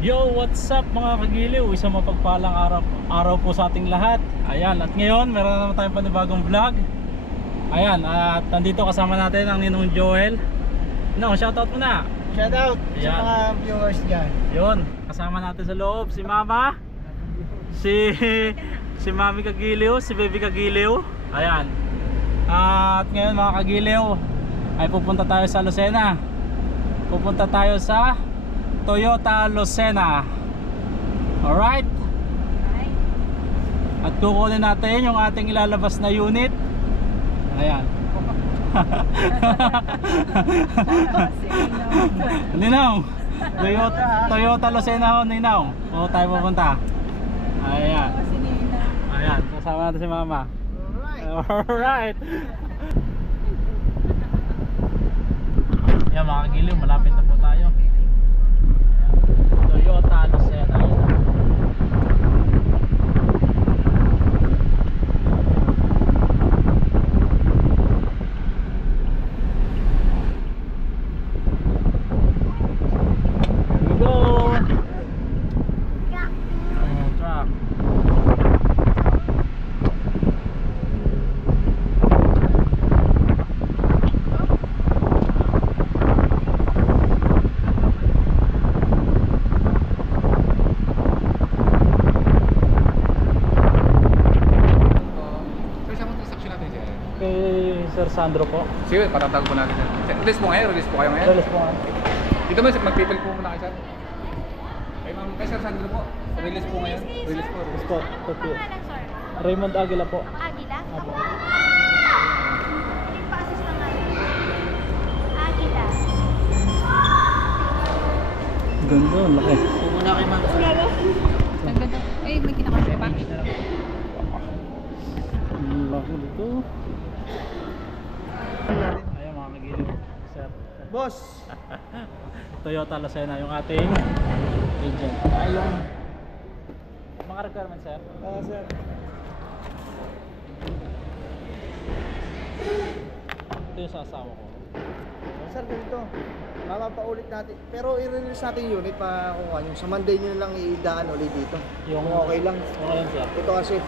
Yo, what's up mga kagiliw? Isang mapagpalang araw po sa ating lahat. Ayan, at ngayon meron na naman tayong panibagong vlog. Ayan, at nandito kasama natin ang Ninong Joel. No, shoutout mo na. Shoutout sa Ayan. mga viewers dyan. Yun, kasama natin sa loob si Mama, si Mami Kagiliw, si Baby Kagiliw. Ayan. At ngayon mga kagiliw ay pupunta tayo sa Lucena. Pupunta tayo sa Toyota Lucena. Alright. At kukunin natin yung ating ilalabas na unit. Ayan. Ninong, Toyota Lucena ho, Ninong. O tayo pupunta. Ayan. Ayan, kasama natin si Mama. Alright. Yan mga kagiliw, malapit na po tayo. Toyota Lucena. Here we go. Truck. Kay Sir Sandro po. Sige, patatag po natin. Release po ngayon, release po kayo ngayon. Release po nga. Dito ba, magpipil po muna kayo, sir. Kay ma'am, kay Sir Sandro po. Release po ngayon. Release po. Release po. Thank you. Pangalan, sir? Raymond Aguila po. Agila? Apo. Iling pa-assist na ngayon? Agila. Ganda, ang laki. Pumunta kay Ma'am. Ang ganda. Eh, may kinakasya pa. Ang laki dito. Ayan mga kagiliw. Sir. Boss! Toyota Lucena yung ating agent. Ay, yung mga requirements, sir. Sir. Ito yung sa asawa ko. Sir, ganito. Mapapaulit natin. Pero i-release natin yung unit pa kung ano. Sa Monday nyo na lang idaan ulit dito. Yung Kung okay lang. Okay lang, sir. Ito kasi,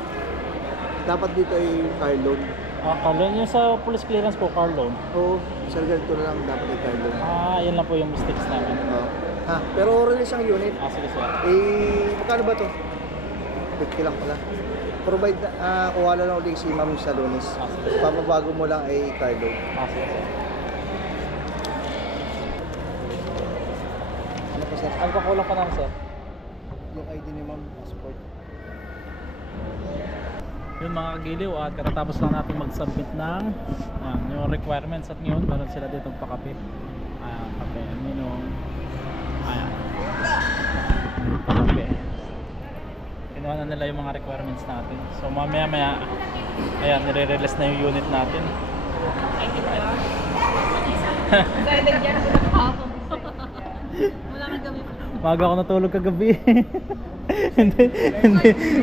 dapat dito ay car loan. Car loan. Yung sa police clearance po, car loan. Oo, sir, ganito na lang dapat ay car loan. Yun lang po yung mistakes namin. Oo. Pero release ang unit. Sige, sir. Magkano ba to? 50 lang pala. Provide, kuha na lang ulit si Ma'am sa Lunes. Sige. Papabago mo lang ay car loan. Sige, sir. Ano pa, sir? Ano pa kulang pa namin, sir? Yung ID ni Ma'am, passport. Yung mga kagiliw at katatapos lang natin mag-submit ng yung requirements at ngayon meron sila ditong pakape. Kape, minong pakape. Kinuha na nila yung mga requirements natin. So mamaya ayan, nire-release na yung unit natin. Wala kang gabi. Maga ako natulog kagabi.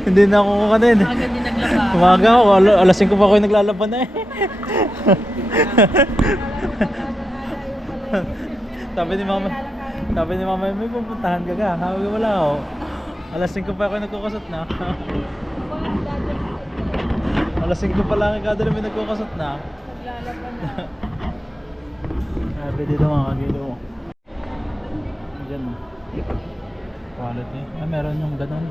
hindi na ako kanin. Agad din naglaba. Umaga ako, alas 5 pa ako yung naglalaban na eh. Sabi ni mama, may pupuntahan ka ka. Sabi ko, wala ako. Alas 5 pa ako yung nagkukasot na. Alas 5 pa lang yung kada namin nagkukasot na. Naglalaban na. Sabi dito mga kagilo. Diyan. Quality. Meron yung ganun.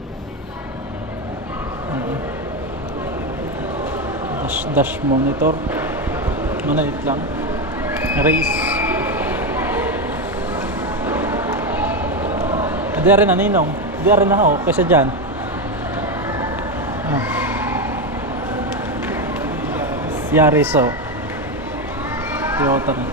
Dash monitor. Maliit lang. Race. Hindi rin na ninong. Hindi rin na ako. Kaysa dyan. Yaris o. Toyota na.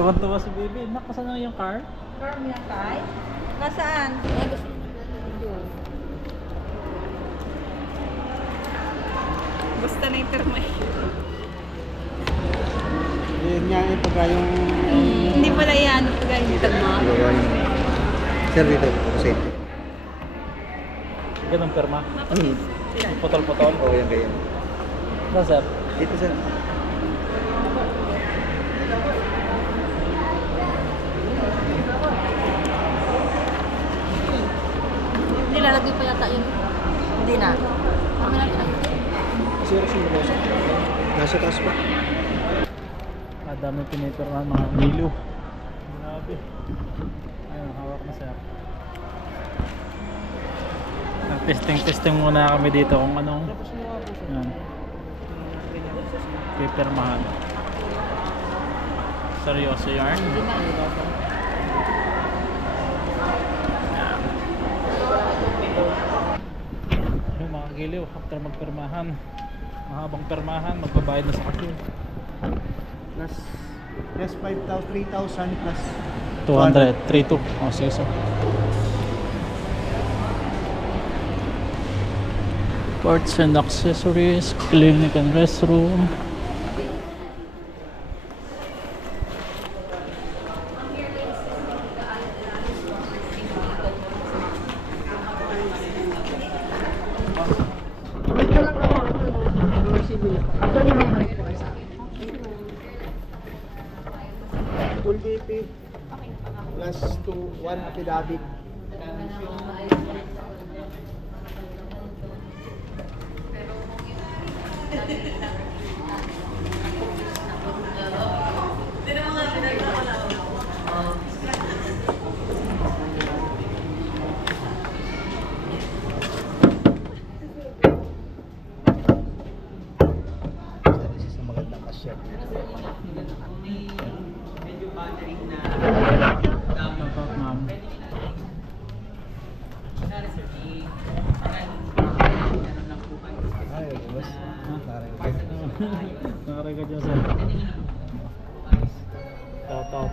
Tuwan-tuwa si baby. Nakasan na yung car? Car mo yan, Kai? Nasaan? Basta na yung pirma. Yun nga yung pagka yung... Hindi pala yan. Pagka yung pirma. Sir, dito. Kasi. Ganun perma. Hmm. Putol-putol. Oo, yan ganyan. Ito sir. Dito sir. Nilalagay pa yata yun. Hindi na. Kami na siya. Zero simbolosa. Nasa taas pa. Dami pinipirmahan mga nilo. Grabe. Ayun, hawak na sir. Testing muna kami dito kung anong yan. Pipirmahan. Seryoso yarn. Yung mga giliw after magpirmahan, mahabang pirmahan, magbabayad na sa kakil. Plus 5,000, 3,000 plus 200, 32. Oh, sige sir. Parts and accessories, clinic and restroom. full BP plus 1 affidavit. Isa magandang kasya. Shoutout, ma'am. Ay, boss. Nakarecord yun sir. Shoutout.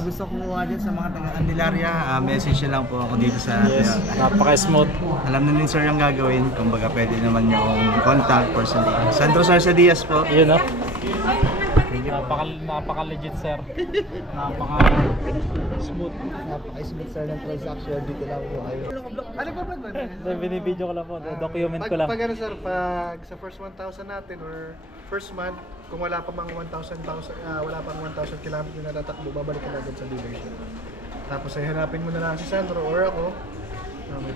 Gusto ko kumuha dyan sa mga taga-Candelaria, message lang po ako dito sa Yes, napaka-smooth. Alam na din sir yung gagawin, kumbaga pwede naman yung contact personally. Sandro Sarsa Diaz po. Yun oh. Napaka-legit sir. Napaka-smooth. Napaka-smooth sir ng transaction, dito lang po kayo. Ano ba ba? Binibideo ko lang po, document ko lang. Pag ano sir, pag sa first 1,000 natin or first month, kung wala pa mang 1,000 kilometers na natatakbo, babalik ka na agad sa dealership. Tapos ay hanapin mo na lang si Sandro or ako.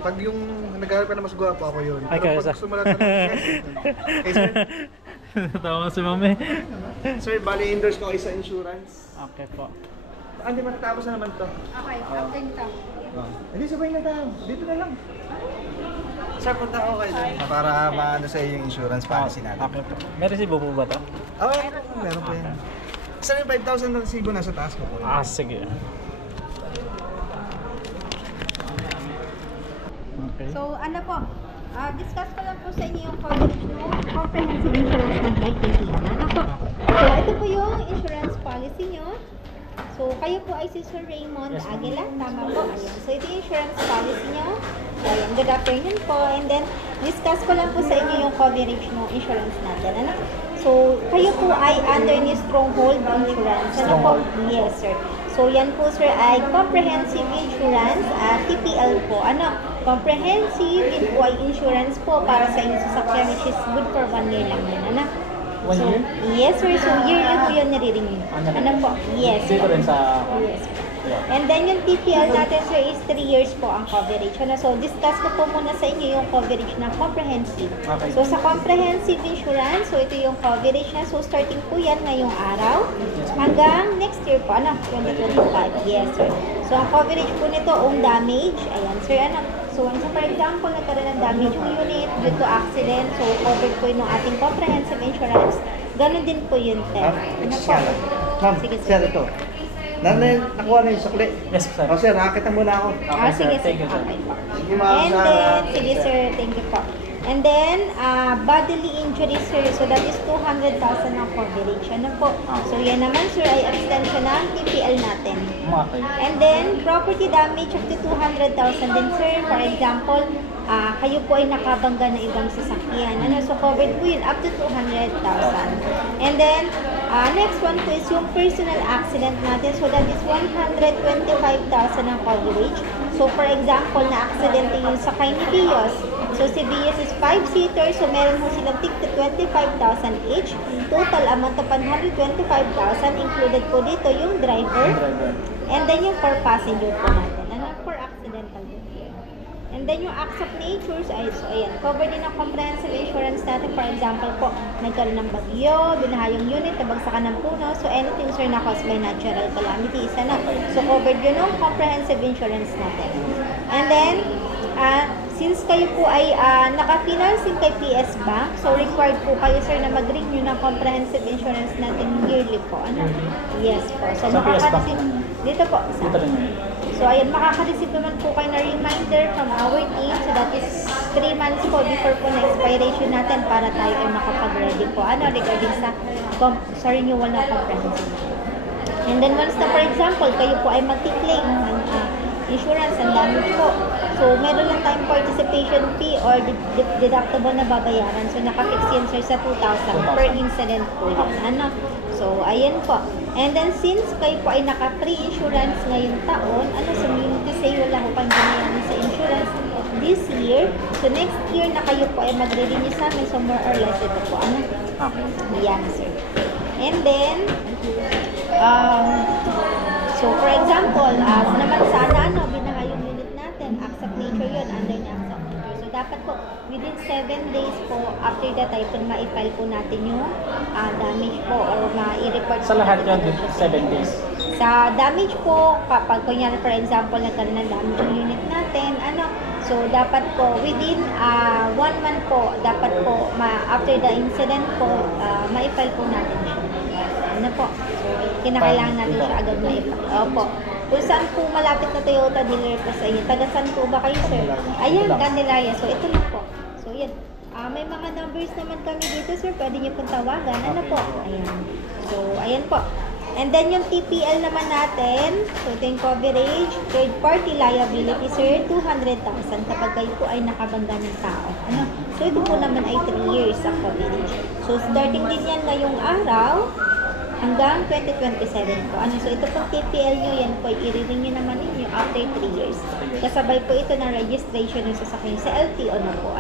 Pag yung naghahanap ka na mas gwapo, ako yun. Ay, kaya Pero pag sa- sumulat na lang sir, Tawa si mami. Sir, bali endorse ko kayo sa insurance. Okay po. Hindi matatapos na naman to. Okay, update ka. Hindi sabay na tayo. Dito na lang. Sir, punta ako kayo. Para maano sa iyo yung insurance policy natin. Okay po. May resibo po ba ito? Meron pa yan. Sir, yung 5,000 na resibo nasa taas ko po. Ah, sige. Okay. So, ano po, discuss ko lang po sa inyo yung coverage ng comprehensive insurance ng BITT. Ano po? So, ito po yung insurance policy nyo. So, kayo po ay si Sir Raymond Yes, ma'am. Aguila. Tama po. Ayan. So, ito yung insurance policy nyo. Ayan. Good afternoon po. And then, discuss ko lang po sa inyo yung coverage ng insurance natin. Ano? So, kayo po ay under ni Stronghold Insurance. Ano po? Yes, sir. So, yan po, sir, ay comprehensive insurance, TPL po. Ano? Comprehensive, yun po ay insurance po para sa inyong sasakyan, which is good for 1 year lang yun. Ano? 1 year? Yes, sir. So, yearly po yun nare-renew. Ano po? Yes. Dito rin sa... Yes. And then yung TPL natin, sir, is 3 years po ang coverage. Ano? So, discuss ko po muna sa inyo yung coverage ng comprehensive. Okay. So, sa comprehensive insurance, so ito yung coverage na. So, starting po yan ngayong araw hanggang next year po, ano? 2025. Yes, sir. So, ang coverage po nito, ang damage. Ayan, sir, ano? So, for example, nagkaroon ng damage yung unit due to accident. So, covered po yun ng ating comprehensive insurance. Ganon din po yun, sir. Ano po? Ma'am, Sige, sir, ito. Nakuha na yung sukli. Yes, sir. O sir, nakakita muna ako. Okay, sir. Sige, Thank you, sir. Okay po. Sige, ma'am, And Sarah. then, sige sir, thank you po. And then, bodily injury, sir. So, that is 200,000 ang coverage. Ano po? So, yan naman, sir, ay extension ng TPL natin. Okay. And then, property damage up to 200,000 din, sir. For example, kayo po ay nakabangga na ibang sasakyan. Ano? So, covered po yun up to 200,000. And then, next one po is yung personal accident natin. So, that is 125,000 ang coverage. So, for example, na-aksidente yung sakay ni Bios. So, si Bios is 5-seater. So, meron ho silang tigta 25,000 each. Total amount of 125,000. Included po dito yung driver. And then yung per passenger po natin. Ano? Per accidental po. And then yung acts of nature, so ayan, covered din ang comprehensive insurance natin. For example po, nagkaroon ng bagyo, binaha yung unit, nabagsakan ng puno, so anything sir na caused by natural calamity, isa na. So covered yun ng comprehensive insurance natin. And then, since kayo po ay naka-financing kay PS Bank, so required po kayo sir na mag-renew ng comprehensive insurance natin yearly po. Ano? Yes po. So Sa PS Bank? dito po. Dito rin yun. So, ayan, makaka-receive naman po kayo na reminder from our team. So, that is 3 months po before po na expiration natin para tayo ay makapag-ready po. Ano, regarding sa renewal na comprehensive. And then, once na, for example, kayo po ay mag-claim ng insurance and damage po. So, meron lang tayong participation fee or deductible na babayaran. So, nakafix yan sir sa 2,000 per incident po yun. Ano? So, ayan po. And then, since kayo po ay naka-free insurance ngayong taon, so meaning to say, wala ko pang ganayan sa insurance this year. So, next year na kayo po ay magre-renew sa amin. So, more or less, ito po. Ano? Okay. Yan, sir. And then, so, for example, naman sana, binaha yung unit natin, acts of nature yun, under the acts of nature. So, dapat po, within 7 days po, after the typhoon, ma-file po natin yung damage po or ma-report Sa lahat yun, 7 days. Sa damage po, kapag kunyari, for example, nagkaroon ng damage yung unit natin, so dapat po, within 1 month po, dapat po, after the incident po, ma-file po natin siya. Ano po? So, kinakailangan natin siya agad ma-file. Opo. Kung saan po malapit na Toyota dealer po sa inyo? Taga saan po ba kayo, sir? Ayan, Candelaria. So, ito lang po. So, yan. May mga numbers naman kami dito, sir. Pwede niyo pong tawagan. Ano po? Ayan. So, ayan po. And then, yung TPL naman natin, so, ito yung coverage, third party liability, sir, 200,000 kapag kayo po ay nakabangga ng tao. Ano? So, ito po naman ay 3 years ang coverage. So, starting din yan ngayong araw, hanggang 2027 po. So ito pong TPL nyo, yan po, i-renew naman ninyo after 3 years. Kasabay po ito ng registration ng sasakyan sa LTO na po.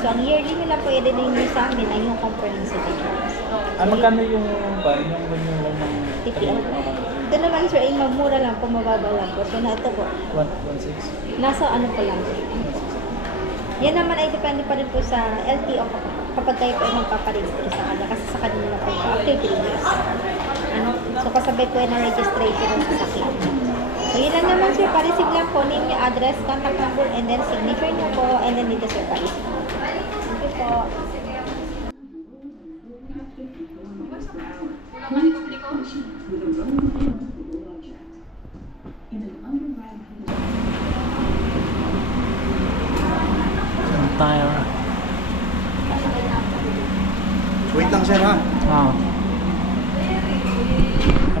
So ang yearly nila po i-renew sa amin ay yung comprehensive insurance. Magkano yung renewal ng TPL? Ito naman sir, ay magmura lang po, mababa lang po. So na ito po, 1.6. nasa po lang po. Yan naman ay depende pa rin po sa LTO kapag kayo po ay magpaparegister sa kanya kasi sa kanila po after 3 years. So kasabay po na registration ng sasakyan. So yun lang naman sir, pa-receive lang po, name yung address, contact number, and then signature nyo po, and then dito sir, pa-receive. Thank you po. Tire. Wait lang sir ha.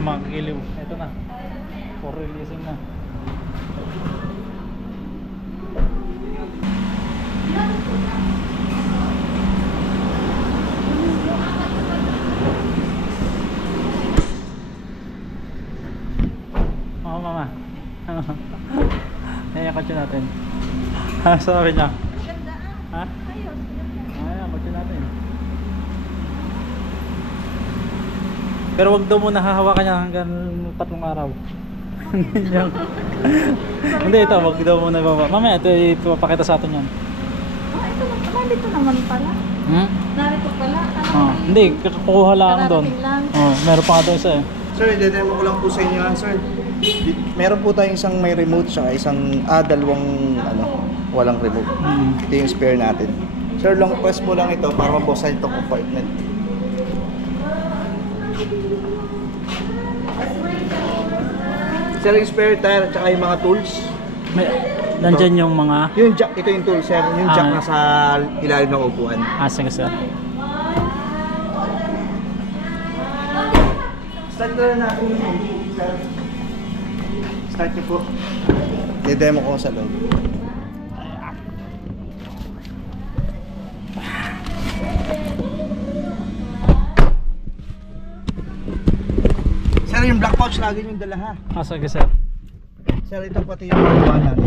Ang mga kagiliw. Ito na. For releasing na. Oo, mama. Ayan, kotse natin. Sabi niya. Ha? Ayan, kotse natin. Pero wag daw muna hahawakan niya hanggang 3 araw. Hindi, ito, wag daw muna ibaba. Mamaya, ito ipapakita sa atin yan. Ito lang. Narito naman pala. Narito pala. Hindi, kukuha lang doon. Kararating lang. Meron pa nga doon isa eh. Sir, i-demo ko lang po sa inyo sir. Meron po tayong isang may remote siya, isang dalawang walang remote. Ito yung spare natin. Sir, long press mo lang ito para mabuksan itong compartment. Sir, yung spare tire at saka yung mga tools. Nandyan yung mga... Yung jack, ito yung tool sir. Yung jack nasa ilalim ng upuan. Sige sir. Start na natin yung engine, sir. Start niyo po. I-demo ko sa loob. Sir, yung black pouch lagi yung dala ha. Sige sir. Sir, ito pati yung magawa natin.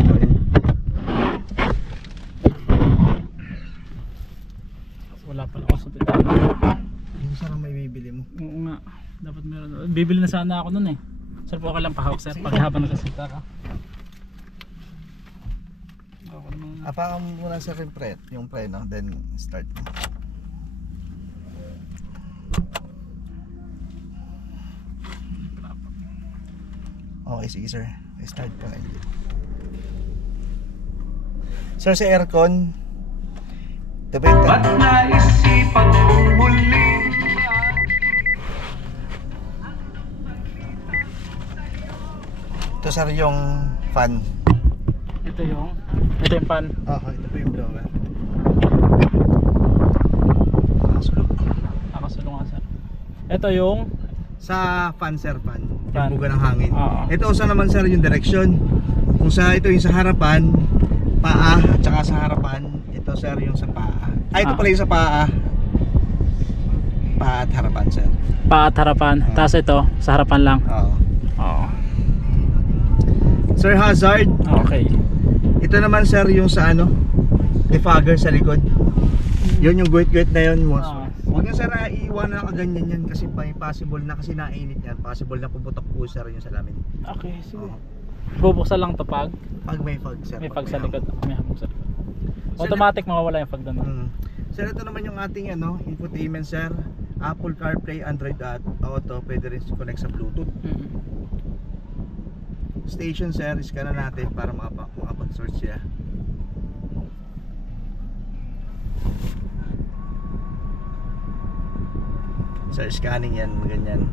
Wala pala ako sa tita. Hindi sir ang may bibili mo. Oo nga. Dapat meron. Bibili na sana ako nun eh. Sir, po okay lang pahawak sir. Pag habang nagsasalita ka. Ako naman. Apakan mo muna sir yung preno, then start mo. Okay, sige sir. Start ka na. Sir, sa aircon, depende. Ito sir yung fan. Ito yung pan. Okay, ito po yung blower. Nakasulong nga sir. Ito yung Sa fan sir, fan. Fan. Yung buga ng hangin. Oo. Ito usa naman sir yung direction. Kung sa ito yung sa harapan, paa, at saka sa harapan, ito sir yung sa paa. Ito pala yung sa paa. Paa at harapan sir. pa at harapan. Tapos ito sa harapan lang. Oo. Oo. Sir, hazard. Okay. Ito naman sir yung sa ano, defogger sa likod. Yun yung guhit-guhit na yun mo. Ah. Huwag nyo sir iiwan na kaganyan yan kasi may possible na kasi nainit yan. Possible na puputok po sir yung salamin. Okay, sige. Oo. Bubuksan lang to pag Pag may fog sir. may pag pag sa hapon. likod. May hapon sa likod. Automatic mawawala yung pag doon. Mm. Sir, ito naman yung ating ano, infotainment sir. Apple CarPlay, Android Auto, pwede rin connect sa Bluetooth. Station sir, scan na natin para makapag-search siya. Sir, scanning yan, ganyan.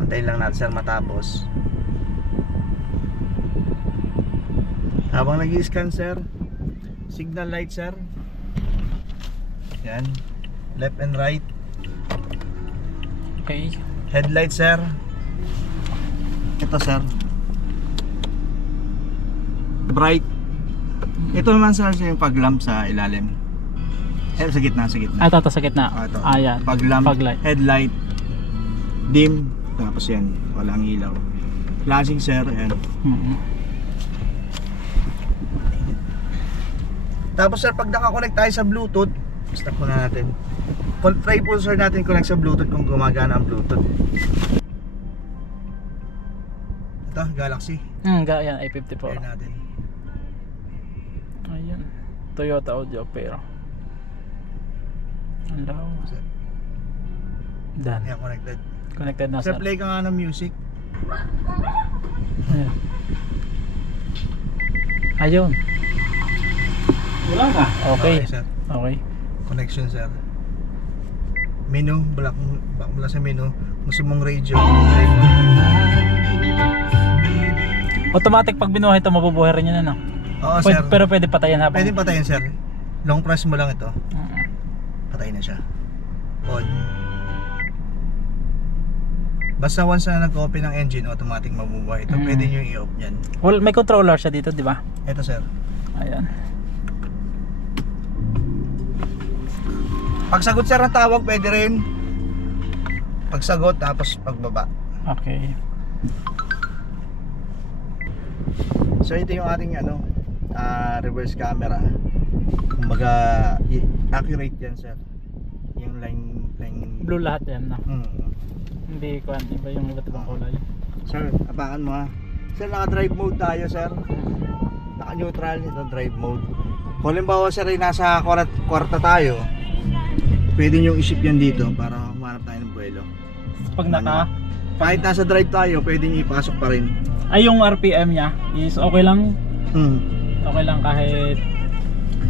Antayin lang natin sir matapos. Habang nag-i-scan sir, signal light sir. Yan. Left and right. Okay. Headlight sir. Ito sir. Bright. Ito naman sir yung pag-lamp sa ilalim. Sa gitna, sa gitna. Ah, ito sa gitna. Ito. Ayan. Pag-lamp, Pag-light. headlight, dim, tapos yan, walang ilaw. Flashing sir, and tapos sir, pag nakakonect tayo sa Bluetooth, stop muna natin. Try po sir natin connect sa Bluetooth kung gumagana ang Bluetooth. Ito, Galaxy. Yan, A54. Pair natin. Ayan. Toyota Audio Pair. Hello. Sir, Done. yan, connected. Connected na Sir, sir. play ka nga ng music. Ayan. Ayun. Wala na. Okay. Sir. Okay. Connection sir. Menu, back mula sa menu. Gusto mong radio. Automatic pag binuhay ito, mabubuhay rin yun ano? Oo sir. Pero pwede patayin habang... Pwede patayin sir. Long press mo lang ito. Patay na siya. On. Basta once na nag-open ng engine, automatic mabubuhay ito. Pwede nyo i-off yan. Well, may controller siya dito, di ba? Ito sir. Ayan. Pagsagot sir ng tawag, pwede rin. Pagsagot, tapos pagbaba. Okay. So ito yung ating ano, reverse camera. Kumbaga, accurate yan sir. Yung line Blue lahat yan na. Hindi ko iba yung iba't ibang kulay. Sir, apakan mo ha. Sir, naka-drive mode tayo sir. Naka-neutral, ito drive mode. Kung halimbawa sir ay nasa kwarta tayo, pwede nyo i-ship yan dito para humanap tayo ng buwelo. Pag Kahit nasa drive tayo, pwede nyo ipasok pa rin. ay yung RPM niya is okay lang. Okay lang kahit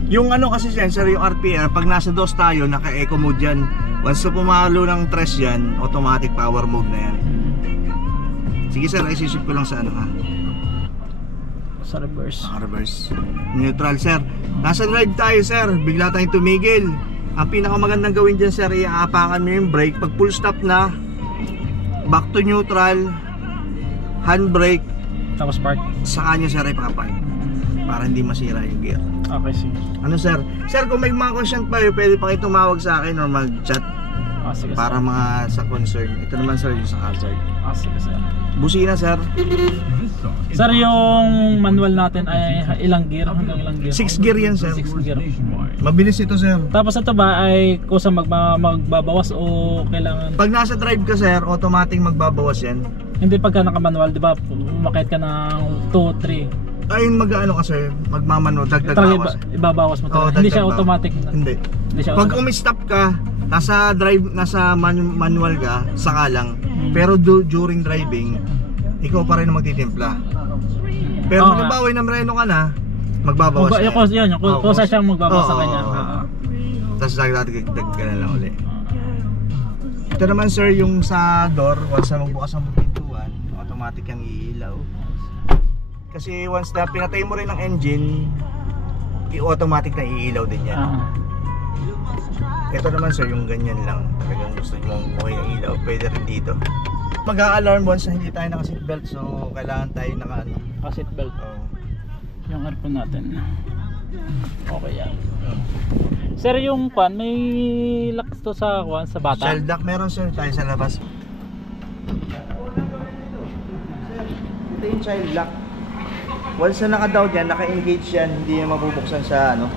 Yung ano kasi sensor, yung RPM, pag nasa DOS tayo, naka-eco mode yan. Once na pumalo ng tres yan, automatic power mode na yan. Sige sir, isisip ko lang sa ano ha. sa reverse. Reverse. Neutral sir. Nasa drive tayo sir, bigla tayong tumigil. Ang pinakamagandang gawin dyan sir, iaapakan mo yung brake. Pag full stop na, back to neutral, handbrake, Tapos park. saka nyo sir ipapark para hindi masira yung gear. Okay, sige. Ano sir? Sir, kung may mga question pa yun, pwede pa kayo tumawag sa akin or mag-chat Sige. para mga sa concern. Ito naman sir yung sa hazard. Ah, sige sir. Busina sir, Sir, yung manual natin ay ilang gear? Hanggang ilang gear? 6 gear yan sir. 6 gear. Mabilis ito sir. Tapos ito ba ay kusa magbabawas o kailangan? Pag nasa drive ka sir, automatic magbabawas yan. Hindi pagka naka-manual, di ba? Umakit ka ng 2, 3. Ayun mag-ano ka sir, magmamano, dagdag Talaga bawas. ibabawas mo Oo, talaga. Hindi siya dagdag automatic. Hindi. Hindi siya Pag automatic. umi-stop ka, nasa drive, nasa manual ka, saka lang. Pero during driving, ikaw pa rin ang magtitimpla. Pero Oo halimbawa yung namreno ka na, magbabawas Yung na. yun, yung Oo, kusa siyang magbabawas sa oo, kanya. oo. Ah. Tapos dagdag ka na lang uli. Ito naman sir, yung sa door, once na magbukas ang pintuan, automatic yung iilaw. Kasi once na pinatay mo rin ang engine, automatic na iilaw din yan. Ah. Ito naman sir, yung ganyan lang. Talagang gusto nyo okay ang ilaw, pwede rin dito. Mag-a-alarm once na hindi tayo naka-seatbelt, so kailangan tayo naka ano. Seatbelt. Oh. Yung aircon natin. Okay yan. Sir, yung kwan, may locks to sa kwan, sa bata? Child lock meron sir, tayo sa labas. Ito yung child lock. Once na naka-down yan, naka-engage yan, hindi yan mabubuksan sa ano.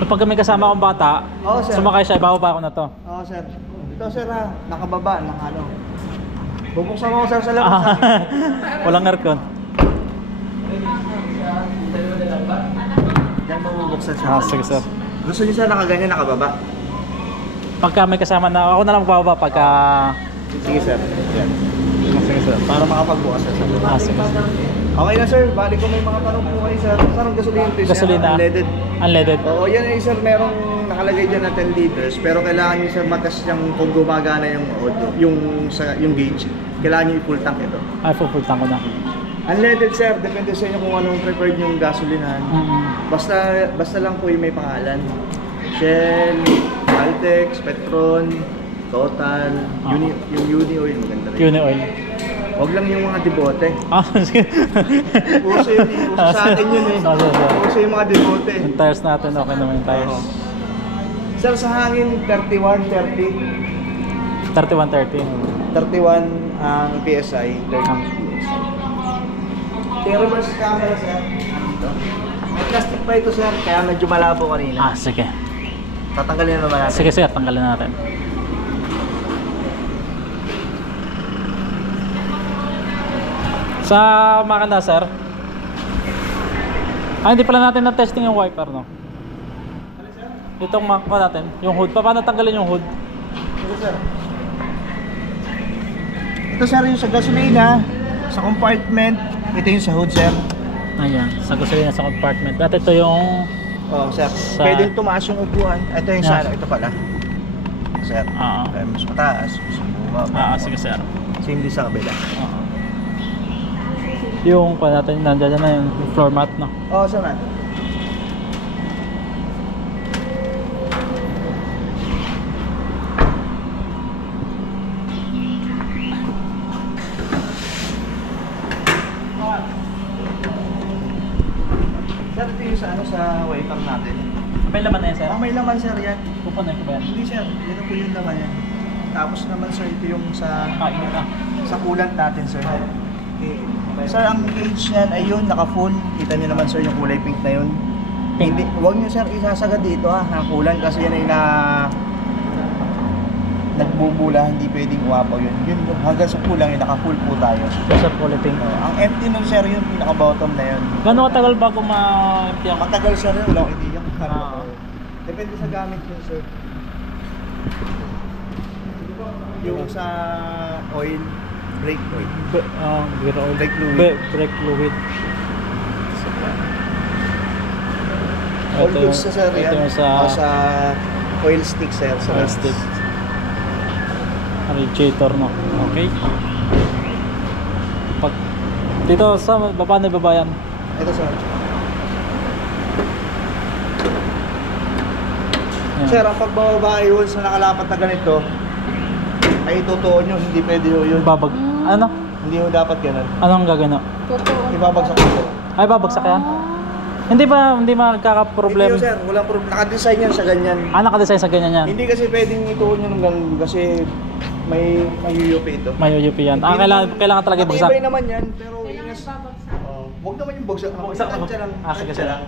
Pag may kasama akong bata, Oo, sir. sumakay siya, ibababa ko na to. Oo sir. Ito sir ha, nakababa, naka ano. Bubuksan mo sir sa labas. ha? Walang aircon. Yan mabubuksan sa Ah, labas. sige sir. Gusto niyo sir nakaganyan, nakababa? Pagka may kasama na, ako na lang magbababa pagka... Sige sir. Yan. Sige sir. Para makapagbukas sir sa labas. Ah, sige sir. Okay na sir, bali ko may mga tanong po kayo sir. Sir, ang gasolina ito Gasolina. unleaded. Unleaded. Oo, yan ay sir, merong nakalagay dyan na 10 liters. Pero kailangan nyo sir matest yung kung gumagana yung auto, yung gauge. Kailangan nyo i-full tank ito. Ay, pupultan ko na. Unleaded sir, depende sa inyo kung anong preferred yung gasolinahan. Basta lang po yung may pangalan. Shell, Altex, Petron, Total, yung Uni Oil, maganda rin. Uni oil. Huwag lang yung mga debote. Ah, sige. Uso yun eh. Uso sa atin yun eh. Uso yung mga debote. Yung tires natin, okay naman yung tires. Oo. Sir, sa hangin, 31, 30. 3130. 31 ang PSI, 30 ang PSI. Yung reverse camera, sir. Ito. May plastic pa ito, sir. Kaya medyo malabo kanina. Ah, sige. Tatanggalin na naman natin. Sige, sige, tanggalin natin. Sa makina, sir. Ah, hindi pala natin na-testing yung wiper, no? Itong makina natin, yung hood. Paano tanggalin yung hood? Ito, sir. Ito, sir, yung sa gasolina, sa compartment. Ito yung sa hood, sir. Ayan, sa gasolina sa compartment. Dati ito yung... Oh, sir. Sa- Pwede tumaas yung upuan. Ito yung sa Yeah. ito pala. Sir. Oo. Mas mataas, mas bumaba. Ah, sige, sir. Same din sa kabila. Oo. Yung pa natin, nandiyan na yung floor mat, no? Oo, sir, man. Sir, ito yung sa ano sa wiper natin. May laman na yan, sir? May laman sir yan. Pupunay ko ba yan? Hindi sir, yun po yung laman yan. Tapos naman sir, ito yung sa Init na. sa coolant natin sir. Sir, ang gauge niyan ay yun, naka-full. Kita niyo naman sir yung kulay pink na yun. Pink. Hindi, huwag niyo sir isasagad dito ha, ang coolant kasi yan ay nagbubula, hindi pwedeng uwapaw yun. Yun, hanggang sa kulang yun, naka-full po tayo. Sir, kulay pink. Ang empty nun sir, yung pinaka-bottom na yun. Gano'ng katagal bago ma-empty ang... Matagal sir yun, wala akong idea. Ah. Depende sa gamit yun sir. Yung sa oil, brake oil. Gear oil. Brake fluid. Brake fluid. All goods na sir ito yan. yung sa... O sa oil stick sir. Sa Oil stick. Radiator, no? Okay. Pag... Dito, sa paano ibaba yan? Ito sir. Yan. Sir, ang pagbababa ay once na nakalapat na ganito, ay totoo nyo, hindi pwede yun. Babag... Ano? Hindi mo dapat ganun. Anong gagawin? Totoo. Ibabagsak ko. Ay, babagsak yan? Hindi magkakaproblem? Hindi yun, sir, walang problem. Naka-design yan sa ganyan. Ah, nakadesign sa ganyan yan? Hindi kasi pwedeng ituon yun ng ganun kasi may UUP ito. May UUP yan. Kailangan talaga ibagsak. Matibay naman yan, pero ingas. Huwag naman yung bagsak. Bagsak ako. Tansya lang. Sige, Tansya sige. lang.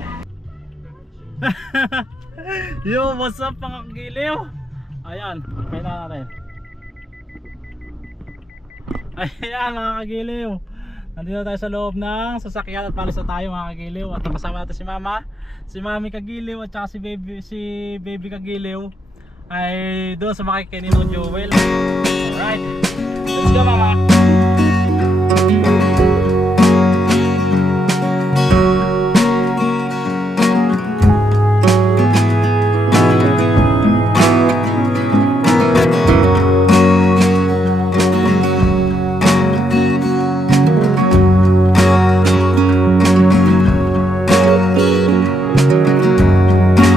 Yo, what's up mga kagiliw? Ayan, kaya na natin. Ayan mga kagiliw. Nandito tayo sa loob ng sasakyan at palis na tayo mga kagiliw. At kasama natin si Mama, si Mami Kagiliw at saka si Baby Kagiliw ay doon sa makikini ng Joel. Alright, let's go Mama.